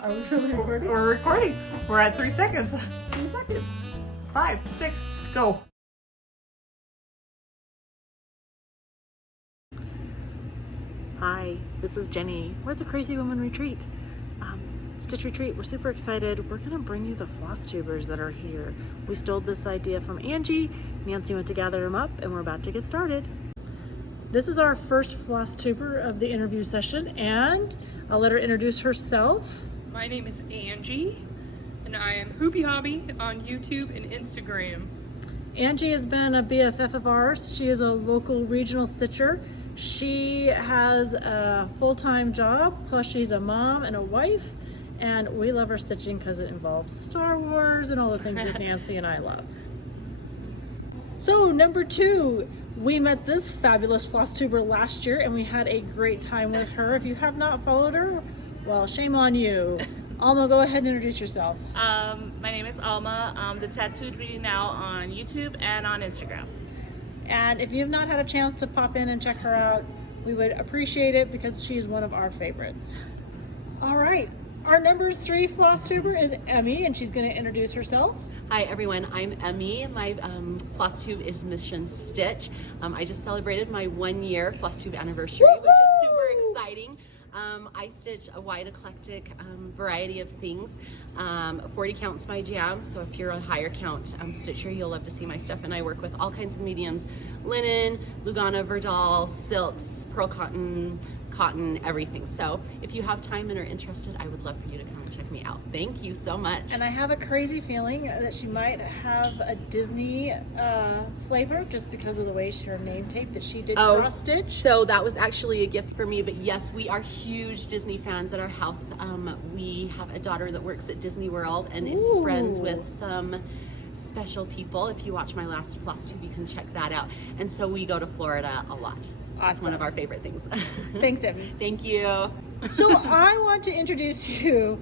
Are we really recording? We're recording. We're at 3 seconds. 2 seconds. 5, 6, go. Hi, this is Jenny. We're at the Crazy Woman Retreat. Stitch Retreat. We're super excited. We're gonna bring you the FlossTubers that are here. We stole this idea from Angie. Nancy went to gather them up, and we're about to get started. This is our first FlossTuber of the interview session, and I'll let her introduce herself. My name is Angie, and I am Hoopy Hobby on YouTube and Instagram. Angie has been a BFF of ours. She is a local regional stitcher. She has a full-time job, plus she's a mom and a wife, and we love her stitching because it involves Star Wars and all the things that Nancy and I love. So number 2, we met this fabulous FlossTuber last year, and we had a great time with her. If you have not followed her, well, shame on you. Alma, go ahead and introduce yourself. My name is Alma. I'm the Tattooed Reading Now on YouTube and on Instagram. And if you have not had a chance to pop in and check her out, we would appreciate it because she's one of our favorites. All right, our number 3 FlossTuber is Emmy, and she's going to introduce herself. Hi everyone, I'm Emmy. My FlossTube is Mission Stitch. I just celebrated my 1-year FlossTube anniversary, which is super exciting. I stitch a wide eclectic variety of things. 40 count's my jam, so if you're a higher count stitcher, you'll love to see my stuff. And I work with all kinds of mediums: linen, Lugana, Verdal, silks, pearl cotton, everything. So if you have time and are interested, I would love for you to come and check me out. Thank you so much. And I have a crazy feeling that she might have a Disney flavor just because of the way her name tape that she did cross stitch. So that was actually a gift for me, but yes, we are huge Disney fans at our house. We have a daughter that works at Disney World and is friends with some special people. If you watch my last FlossTube, you can check that out. And so we go to Florida a lot. That's one of our favorite things. Thanks, Emmy. Thank you. So I want to introduce you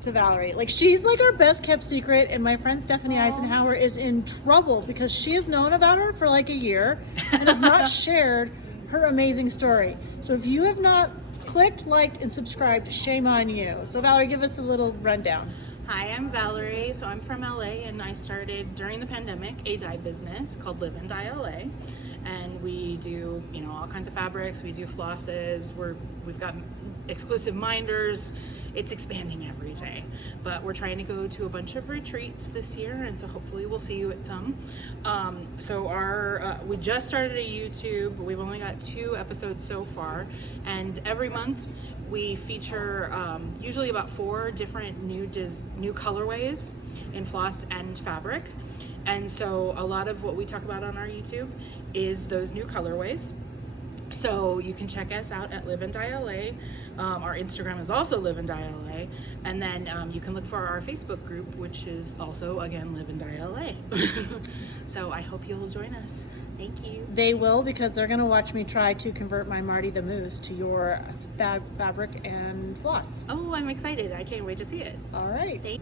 to Valerie. Like, she's like our best kept secret, and my friend Stephanie Eisenhower is in trouble because she has known about her for like a year and has not shared her amazing story. So if you have not clicked, liked, and subscribed, shame on you. So Valerie, give us a little rundown. Hi, I'm Valerie. So I'm from LA, and I started during the pandemic a dye business called Live and Dye LA. And we do, all kinds of fabrics. We do flosses. We've got exclusive minders. It's expanding every day, but we're trying to go to a bunch of retreats this year, and so hopefully we'll see you at some. So we just started a YouTube. We've only got 2 episodes so far, and every month we feature usually about 4 different new colorways in floss and fabric. And so a lot of what we talk about on our YouTube is those new colorways. So you can check us out at Live and Dye LA. Our Instagram is also Live and Dye LA. And then you can look for our Facebook group, which is also, again, Live and Dye LA. So I hope you'll join us. Thank you. They will, because they're going to watch me try to convert my Marty the Moose to your fabric and floss. Oh, I'm excited. I can't wait to see it. All right.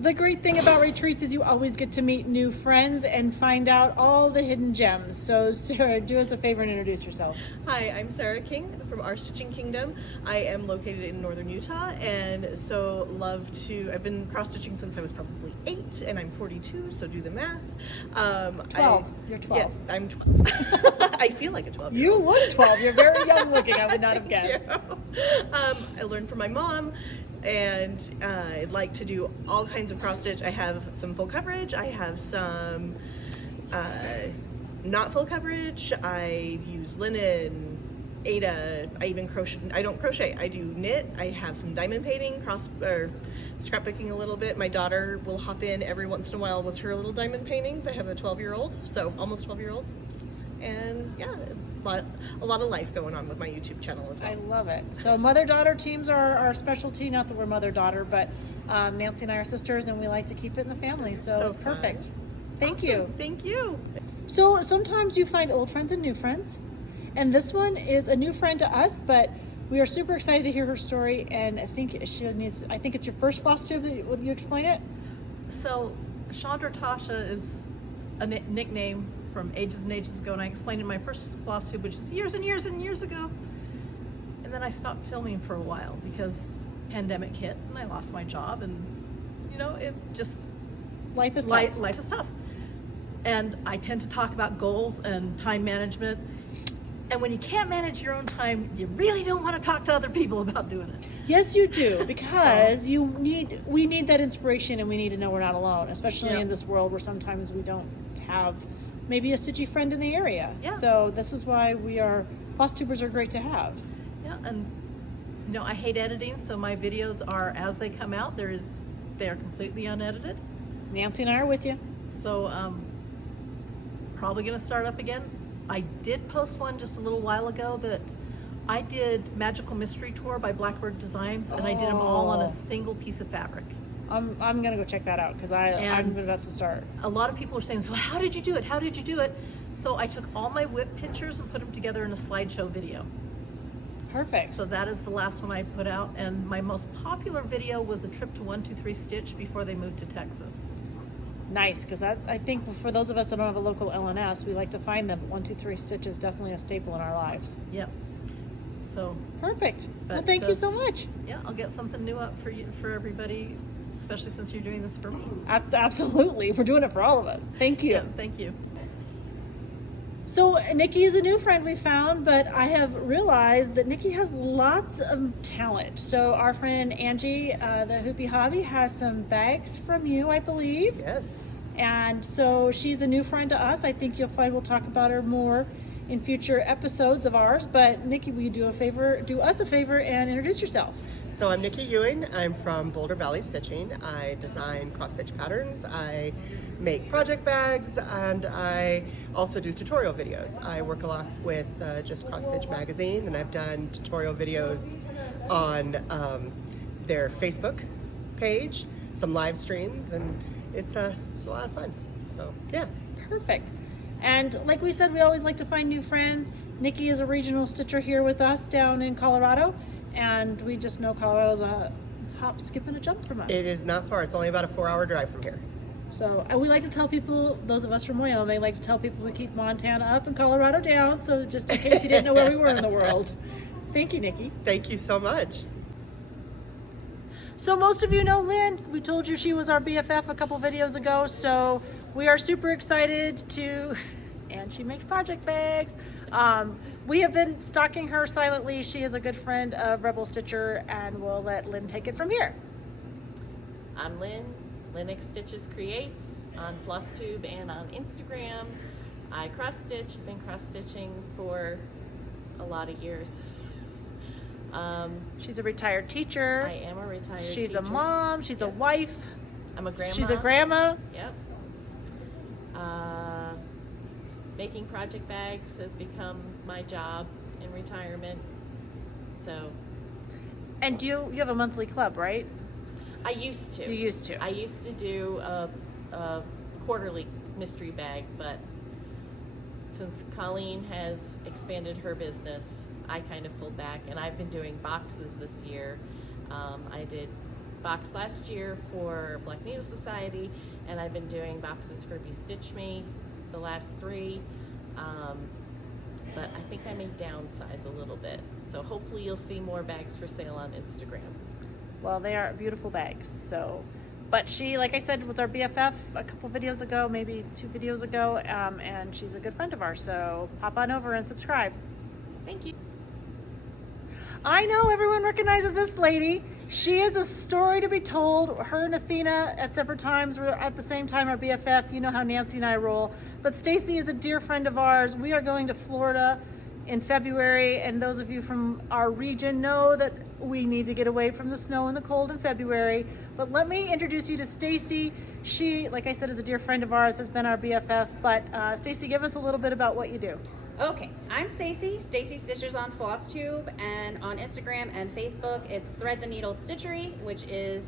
The great thing about retreats is you always get to meet new friends and find out all the hidden gems. So Sarah, do us a favor and introduce yourself. Hi, I'm Sarah King from Our Stitching Kingdom. I am located in northern Utah, and so I've been cross stitching since I was probably 8, and I'm 42, so do the math. 12. You're 12. Yeah, I'm 12. I feel like a 12. You look 12. You're very young looking. I would not have guessed. I learned from my mom, and I'd like to do all kinds of cross stitch. I have some full coverage. I have some not full coverage. I use linen, Ada. I even crochet. I don't crochet. I do knit. I have some diamond painting, scrapbooking a little bit. My daughter will hop in every once in a while with her little diamond paintings. I have a 12-year-old, so almost 12-year-old, and yeah. A lot of life going on with my YouTube channel as well. I love it. So mother-daughter teams are our specialty. Not that we're mother-daughter, but Nancy and I are sisters, and we like to keep it in the family. So it's perfect. Thank you. Thank you. So sometimes you find old friends and new friends, and this one is a new friend to us, but we are super excited to hear her story. And I think it's your first FlossTube. Would you explain it? So Chandra Tasha is a nickname from ages and ages ago, and I explained in my first FlossTube, which is years and years and years ago. And then I stopped filming for a while because pandemic hit and I lost my job, and you know, it just Life is tough. life is tough. And I tend to talk about goals and time management. And when you can't manage your own time, you really don't want to talk to other people about doing it. Yes, you do, because we need that inspiration, and we need to know we're not alone, especially Yeah. in this world where sometimes we don't have maybe a stitchy friend in the area. Yeah. So this is why FlossTubers are great to have. Yeah, and you know, I hate editing, so my videos are as they come out. They are completely unedited. Nancy and I are with you. So probably gonna start up again. I did post one just a little while ago that I did Magical Mystery Tour by Blackbird Designs, and I did them all on Oh. a single piece of fabric. I'm gonna go check that out because I'm about to start. A lot of people are saying, so how did you do it? How did you do it? So I took all my whip pictures and put them together in a slideshow video. Perfect. So that is the last one I put out, and my most popular video was a trip to 123 Stitch before they moved to Texas. Nice, because I think for those of us that don't have a local LNS, we like to find them. 123 Stitch is definitely a staple in our lives. Yep. So Perfect. Well, But, thank you so much. yeah, I'll get something new up for you, for everybody, especially since you're doing this for me. Absolutely. We're doing it for all of us. Thank you. Yeah, thank you. So Nikki is a new friend we found, but I have realized that Nikki has lots of talent. So our friend Angie, the Hoopy Hobby, has some bags from you, I believe. Yes. And so she's a new friend to us. I think you'll find we'll talk about her more in future episodes of ours. But Nikki, will you do us a favor and introduce yourself? So I'm Nikki Ewing. I'm from Boulder Valley Stitching. I design cross stitch patterns. I make project bags, and I also do tutorial videos. I work a lot with Just Cross Stitch magazine, and I've done tutorial videos on their Facebook page, some live streams, and it's a lot of fun. So yeah. Perfect. And like we said, we always like to find new friends. Nikki is a regional stitcher here with us down in Colorado, and we just know Colorado's a hop, skip, and a jump from us. It is not far. It's only about a 4-hour drive from here. So, and we like to tell people, those of us from Wyoming, like to tell people we keep Montana up and Colorado down, so just in case you didn't know where we were in the world. Thank you, Nikki. Thank you so much. So most of you know Lynn. We told you she was our BFF a couple videos ago, so we are super excited and she makes project bags. We have been stalking her silently. She is a good friend of Rebel Stitcher, and we'll let Lynn take it from here. I'm Lynn. Linux Stitches Creates on FlossTube and on Instagram. I cross stitch, been cross stitching for a lot of years. She's a retired teacher. I am a retired teacher. She's a mom. She's a wife. I'm a grandma. She's a grandma. Yep. Making project bags has become my job in retirement. So. And you have a monthly club, right? I used to. You used to. I used to do a quarterly mystery bag, but since Colleen has expanded her business, I kind of pulled back, and I've been doing boxes this year. I did box last year for Black Needle Society, and I've been doing boxes for Bestitch Me the last 3. But I think I may downsize a little bit. So hopefully you'll see more bags for sale on Instagram. Well, they are beautiful bags. So, but she, like I said, was our BFF a couple videos ago, maybe 2 videos ago, and she's a good friend of ours. So pop on over and subscribe. Thank you. I know everyone recognizes this lady. She is a story to be told. Her and Athena at separate times were at the same time our BFF. You know how Nancy and I roll. But Stacy is a dear friend of ours. We are going to Florida in February, and those of you from our region know that we need to get away from the snow and the cold in February. But let me introduce you to Stacy. She, like I said, is a dear friend of ours, has been our BFF. But Stacy, give us a little bit about what you do. Okay, I'm Stacy, Stacy Stitchers on FlossTube, and on Instagram and Facebook, it's Thread the Needle Stitchery, which is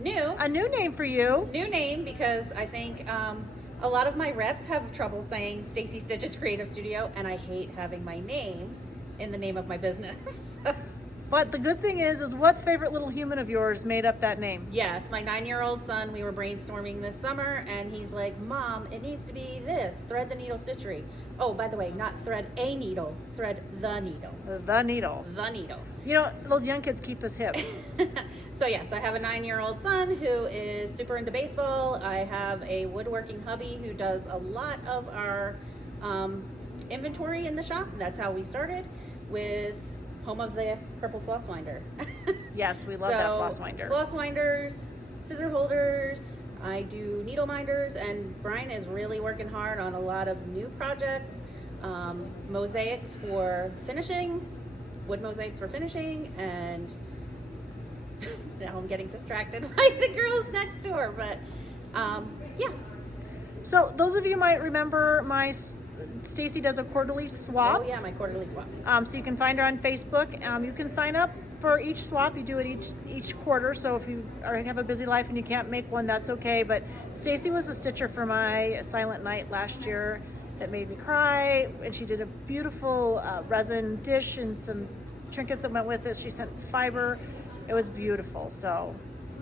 new. A new name for you. New name because I think a lot of my reps have trouble saying Stacy Stitches Creative Studio, and I hate having my name in the name of my business. But the good thing is what favorite little human of yours made up that name? Yes, my 9-year-old son, we were brainstorming this summer, and he's like, Mom, it needs to be this, Thread the Needle Stitchery. Oh, by the way, not thread a needle, thread the needle. The needle. The needle. You know, those young kids keep us hip. So yes, I have a 9-year-old son who is super into baseball. I have a woodworking hubby who does a lot of our inventory in the shop. That's how we started with home of the purple floss winder. Yes, we love that floss winder. Floss winders, scissor holders. I do needle minders, and Brian is really working hard on a lot of new projects. Mosaics for finishing, wood mosaics for finishing, and now I'm getting distracted by the girls next door, but yeah. So those of you might remember Stacy does a quarterly swap. Oh yeah, my quarterly swap. So you can find her on Facebook. You can sign up for each swap. You do it each quarter. So if you have a busy life and you can't make one, that's okay. But Stacy was a stitcher for my Silent Night last year that made me cry, and she did a beautiful resin dish and some trinkets that went with it. She sent fiber. It was beautiful. So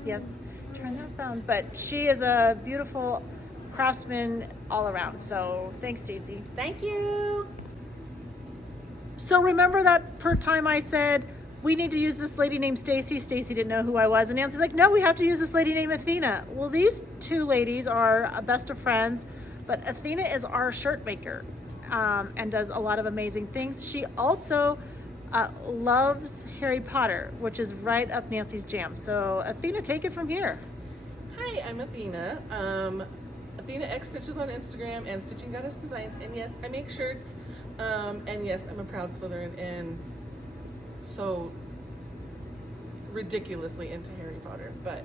yes, turn that around. But she is a beautiful craftsman all around. So thanks, Stacy. Thank you. So remember that per time I said we need to use this lady named Stacy. Stacy didn't know who I was, and Nancy's like, no, we have to use this lady named Athena. Well, these two ladies are a best of friends, but Athena is our shirt maker and does a lot of amazing things. She also loves Harry Potter, which is right up Nancy's jam. So Athena, take it from here. Hi, I'm Athena. Athena X Stitches on Instagram and Stitching Goddess Designs, and yes, I make shirts, and yes, I'm a proud Slytherin and so ridiculously into Harry Potter, but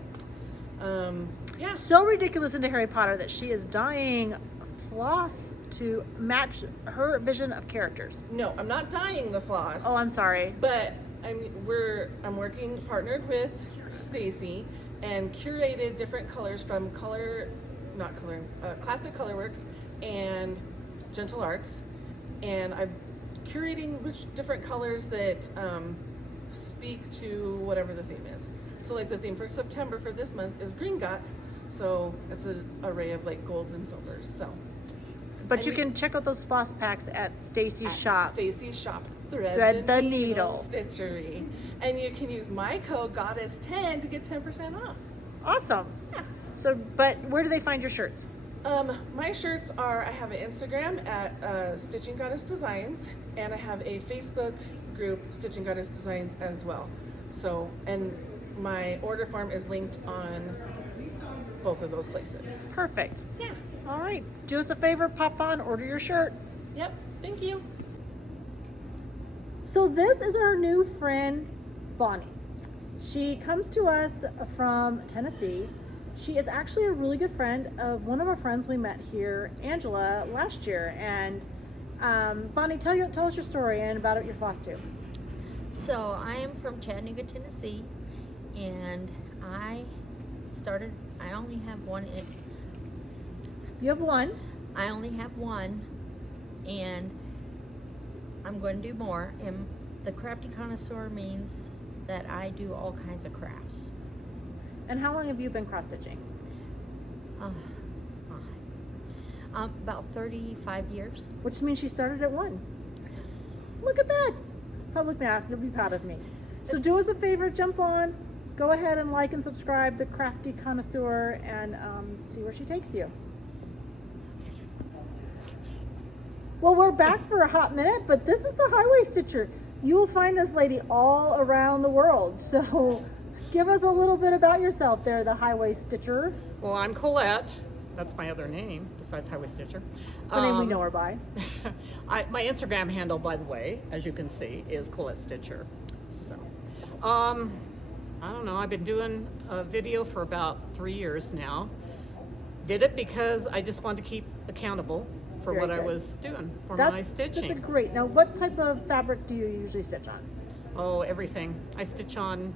yeah. So ridiculous into Harry Potter that she is dyeing floss to match her vision of characters. No, I'm not dyeing the floss. Oh, I'm sorry. But I'm working partnered with Stacy and curated different colors from Classic Colorworks and Gentle Arts, and I'm curating which different colors that speak to whatever the theme is. So like the theme for September for this month is Green Gots, so it's an array of like golds and silvers. So, but you can check out those floss packs at Stacy's shop. Stacy's shop, Thread the Needle Stitchery, and you can use my code Goddess10 to get 10% off. Awesome. Yeah. So, but where do they find your shirts? My shirts I have an Instagram at Stitching Goddess Designs, and I have a Facebook group, Stitching Goddess Designs, as well. So, and my order form is linked on both of those places. Perfect. Yeah. All right. Do us a favor, pop on, order your shirt. Yep. Thank you. So this is our new friend, Bonnie. She comes to us from Tennessee. She is actually a really good friend of one of our friends we met here, Angela, last year. And Bonnie, tell us your story and about your FlossTube. So I am from Chattanooga, Tennessee, and I only have one. You have one? I only have one, and I'm going to do more. And the crafty connoisseur means that I do all kinds of crafts. And how long have you been cross stitching? About 35 years. Which means she started at 1. Look at that. Public math, you'll be proud of me. So do us a favor, jump on, go ahead and like and subscribe the Crafty Connoisseur and see where she takes you. Well, we're back for a hot minute, but this is the Highway Stitcher. You will find this lady all around the world. So give us a little bit about yourself there, the Highway Stitcher. Well, I'm Colette. That's my other name besides Highway Stitcher. It's the name we know her by. My Instagram handle, by the way, as you can see, is Colette Stitcher. So, I don't know. I've been doing a video for about 3 years now. Did it because I just wanted to keep accountable for Very what I good. was doing for my stitching. That's a great. Now, what type of fabric do you usually stitch on? Oh, everything. I stitch on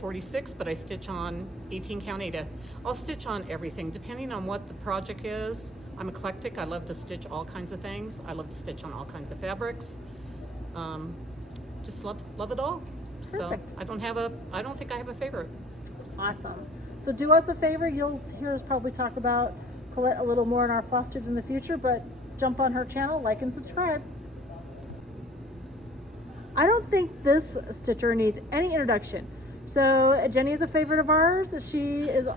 46, but I stitch on 18 count Ada. I'll stitch on everything depending on what the project is. I'm eclectic. I love to stitch all kinds of things. I love to stitch on all kinds of fabrics. Just love it all. So Perfect. I don't think I have a favorite. Awesome. So do us a favor. You'll hear us probably talk about Colette a little more in our FlossTubes in the future, but jump on her channel, like and subscribe. I don't think this stitcher needs any introduction. So Jenny is a favorite of ours. She is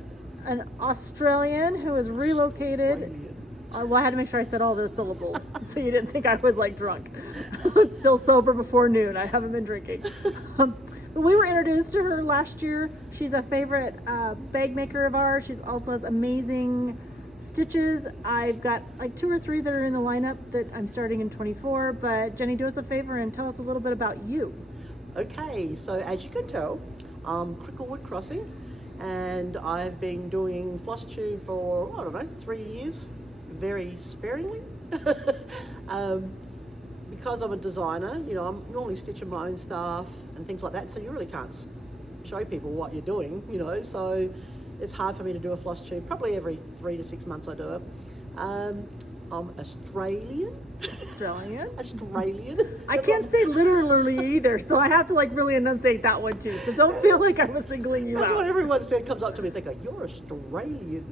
an Australian who is relocated. Well, I had to make sure I said all those syllables so you didn't think I was like drunk. Still sober before noon. I haven't been drinking. We were introduced to her last year. She's a favorite bag maker of ours. She also has amazing stitches. I've got like 2 or 3 that are in the lineup that I'm starting in 24. But Jenny, do us a favor and tell us a little bit about you. Okay, so as you can tell, I'm Cricklewood Crossing, and I've been doing FlossTube for, I don't know, 3 years, very sparingly. Because I'm a designer, you know, I'm normally stitching my own stuff and things like that, so you really can't show people what you're doing, you know, so it's hard for me to do a FlossTube. Probably every 3 to 6 months I do it. I'm Australian. Australian. I can't say literally either, so I have to like really enunciate that one too. So don't feel like I was singling you That's out. what everyone said, comes up to me, they go, "You're Australian."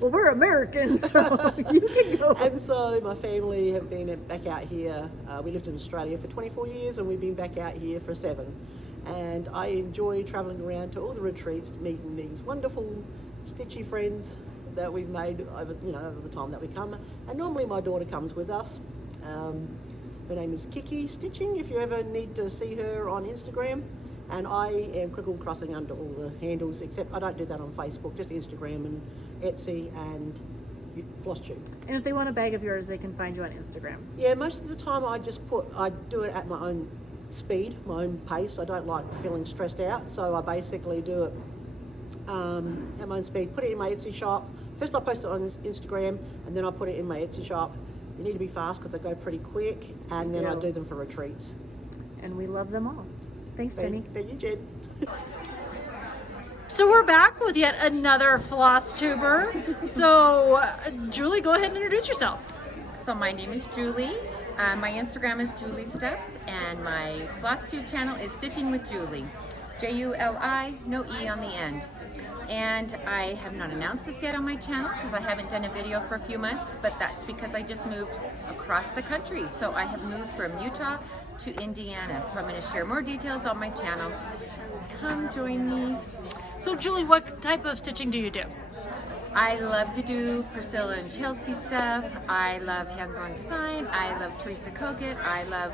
we're Americans, so you can go. And so my family have been back out here. We lived in Australia for 24 years, and we've been back out here for 7. And I enjoy traveling around to all the retreats, meeting these wonderful stitchy friends that we've made over the time that we come. And normally my daughter comes with us. Her name is Kiki Stitching, if you ever need to see her on Instagram. And I am Crickle Crossing under all the handles, except I don't do that on Facebook, just Instagram and Etsy and FlossTube. And if they want a bag of yours, they can find you on Instagram. Yeah, most of the time I do it at my own speed, my own pace. I don't like feeling stressed out, so I basically do it at my own speed, put it in my Etsy shop. First I post it on Instagram, and then I put it in my Etsy shop. You need to be fast because they go pretty quick, and then I do them for retreats. And we love them all. Thanks, Jenny. Thank you, Jen. So we're back with yet another FlossTuber. So Julie, go ahead and introduce yourself. So my name is Julie. My Instagram is Julie Steps, and my FlossTube channel is Stitching with Julie. Juli, no E on the end. And I have not announced this yet on my channel because I haven't done a video for a few months, but that's because I just moved across the country. So I have moved from Utah to Indiana. So I'm going to share more details on my channel. Come join me. So Julie, what type of stitching do you do? I love to do Priscilla and Chelsea stuff. I love hands-on design. I love Teresa Kogut. I love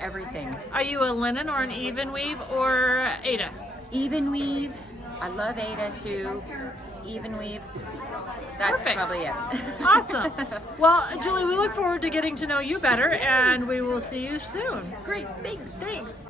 everything. Are you a linen or an even weave or Ada? Even weave. I love Ada too. Even weave. That's Perfect. Probably it. Awesome. Well, Julie, we look forward to getting to know you better, and we will see you soon. Great. Thanks. Thanks.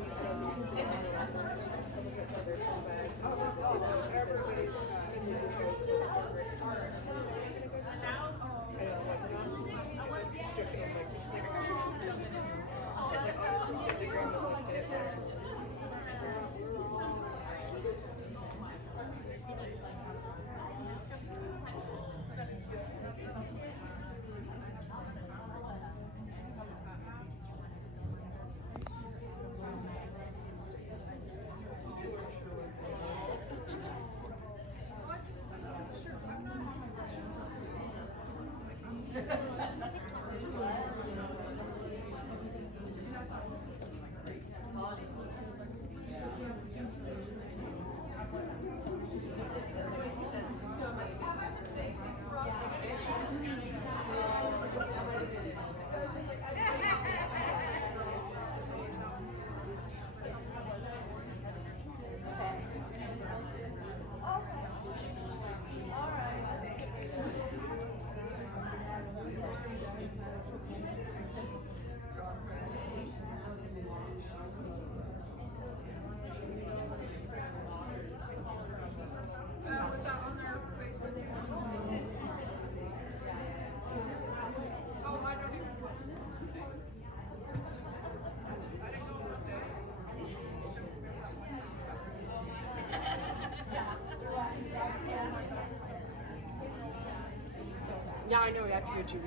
Yeah, I know. We have to go Julie.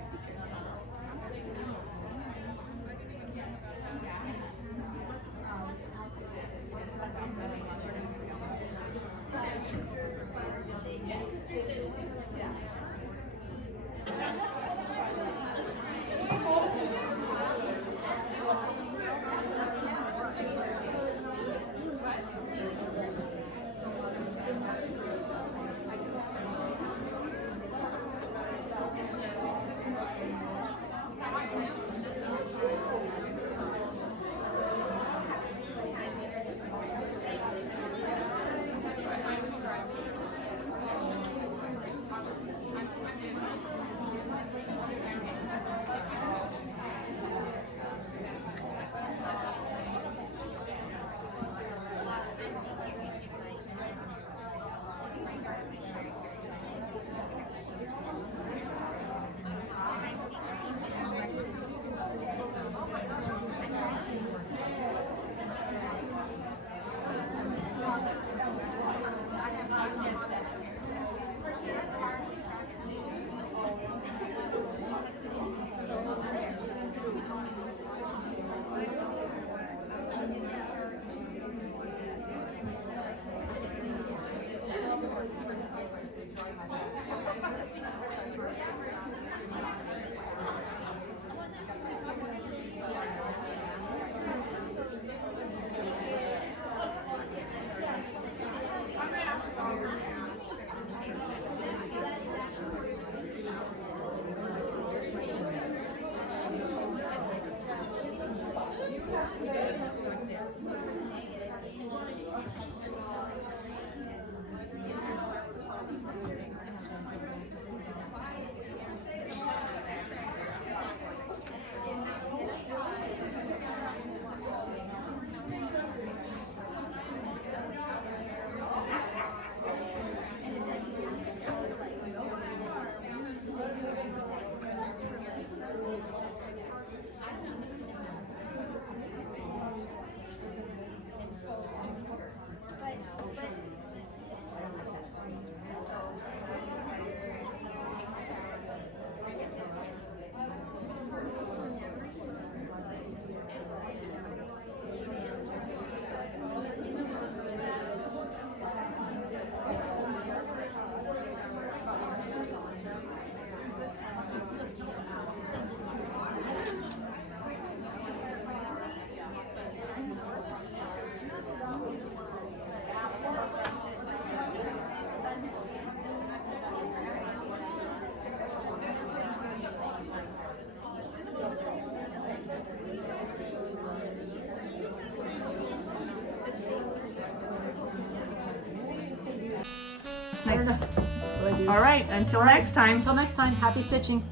Nice. That's what I do. All right, until next time. Until next time, happy stitching.